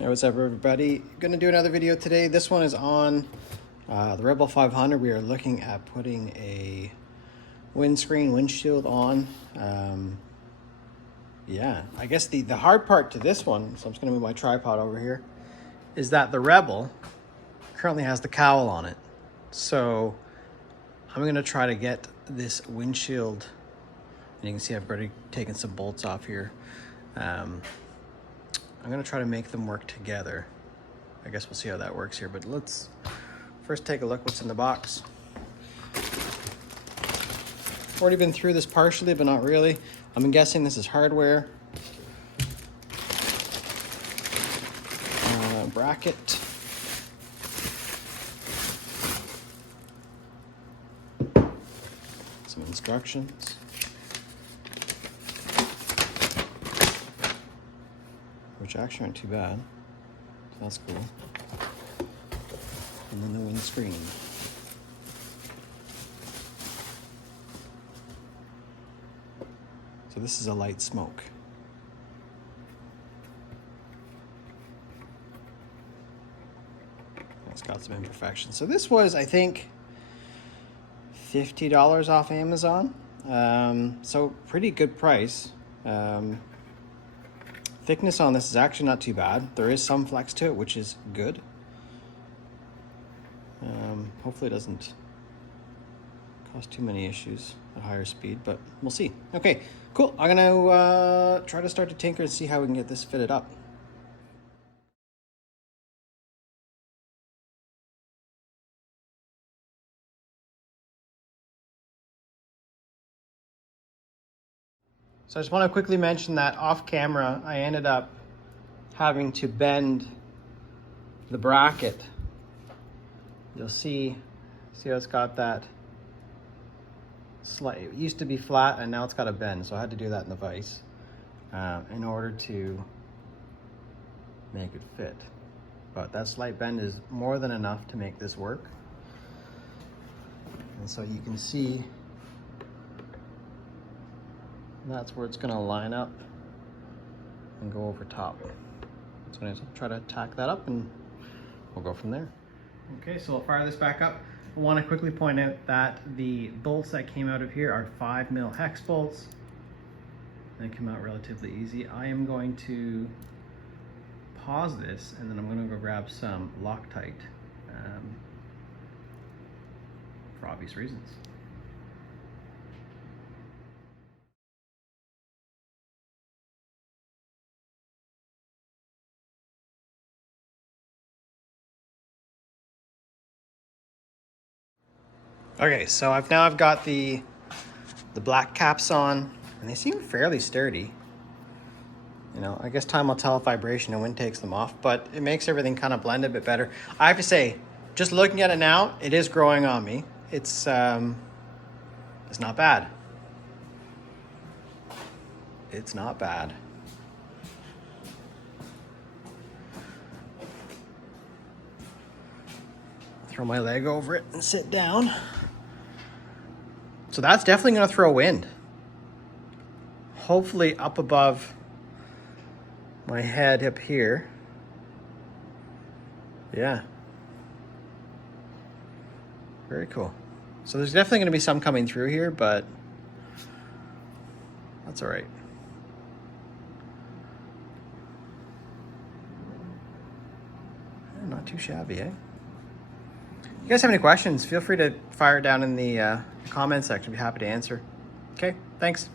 Hey, what's up everybody? Gonna do another video today. This one is on the Rebel 500. We are looking at putting a windscreen windshield on. Yeah, I guess the hard part to this one, so I'm just gonna move my tripod over here, is that the Rebel currently has the cowl on it. So I'm gonna try to get this windshield, and you can see I've already taken some bolts off here. I'm gonna try to make them work together. I guess we'll see how that works here, but let's first take a look what's in the box. Already been through this partially, but not really. I'm guessing this is hardware. Bracket. Some instructions. Which actually aren't too bad. So that's cool. And then the windscreen. So this is a light smoke. It's got some imperfections. So this was, I think, $50 off Amazon. So pretty good price. Thickness on this is actually not too bad. There is some flex to it, which is good. Hopefully it doesn't cause too many issues at higher speed, but we'll see. Okay, cool. I'm gonna try to start to tinker and see how we can get this fitted up. So I just want to quickly mention that off camera, I ended up having to bend the bracket. You'll see how it's got that slight, it used to be flat and now it's got a bend. So I had to do that in the vise in order to make it fit. But that slight bend is more than enough to make this work. And so you can see that's where it's going to line up and go over top. So I'm going to try to tack that up and we'll go from there. Okay, so I'll fire this back up. I want to quickly point out that the bolts that came out of here are 5mm hex bolts. They come out relatively easy. I am going to pause this and then I'm going to go grab some Loctite for obvious reasons. Okay, so I've got the black caps on, and they seem fairly sturdy. You know, I guess time will tell if vibration and wind takes them off, but it makes everything kind of blend a bit better. I have to say, just looking at it now, it is growing on me. It's not bad. It's not bad. Throw my leg over it and sit down. So that's definitely going to throw wind. Hopefully up above my head up here. Yeah. Very cool. So there's definitely going to be some coming through here, but that's all right. Not too shabby, eh? If you guys have any questions, feel free to fire it down in the comment section. I'd be happy to answer. Okay, thanks.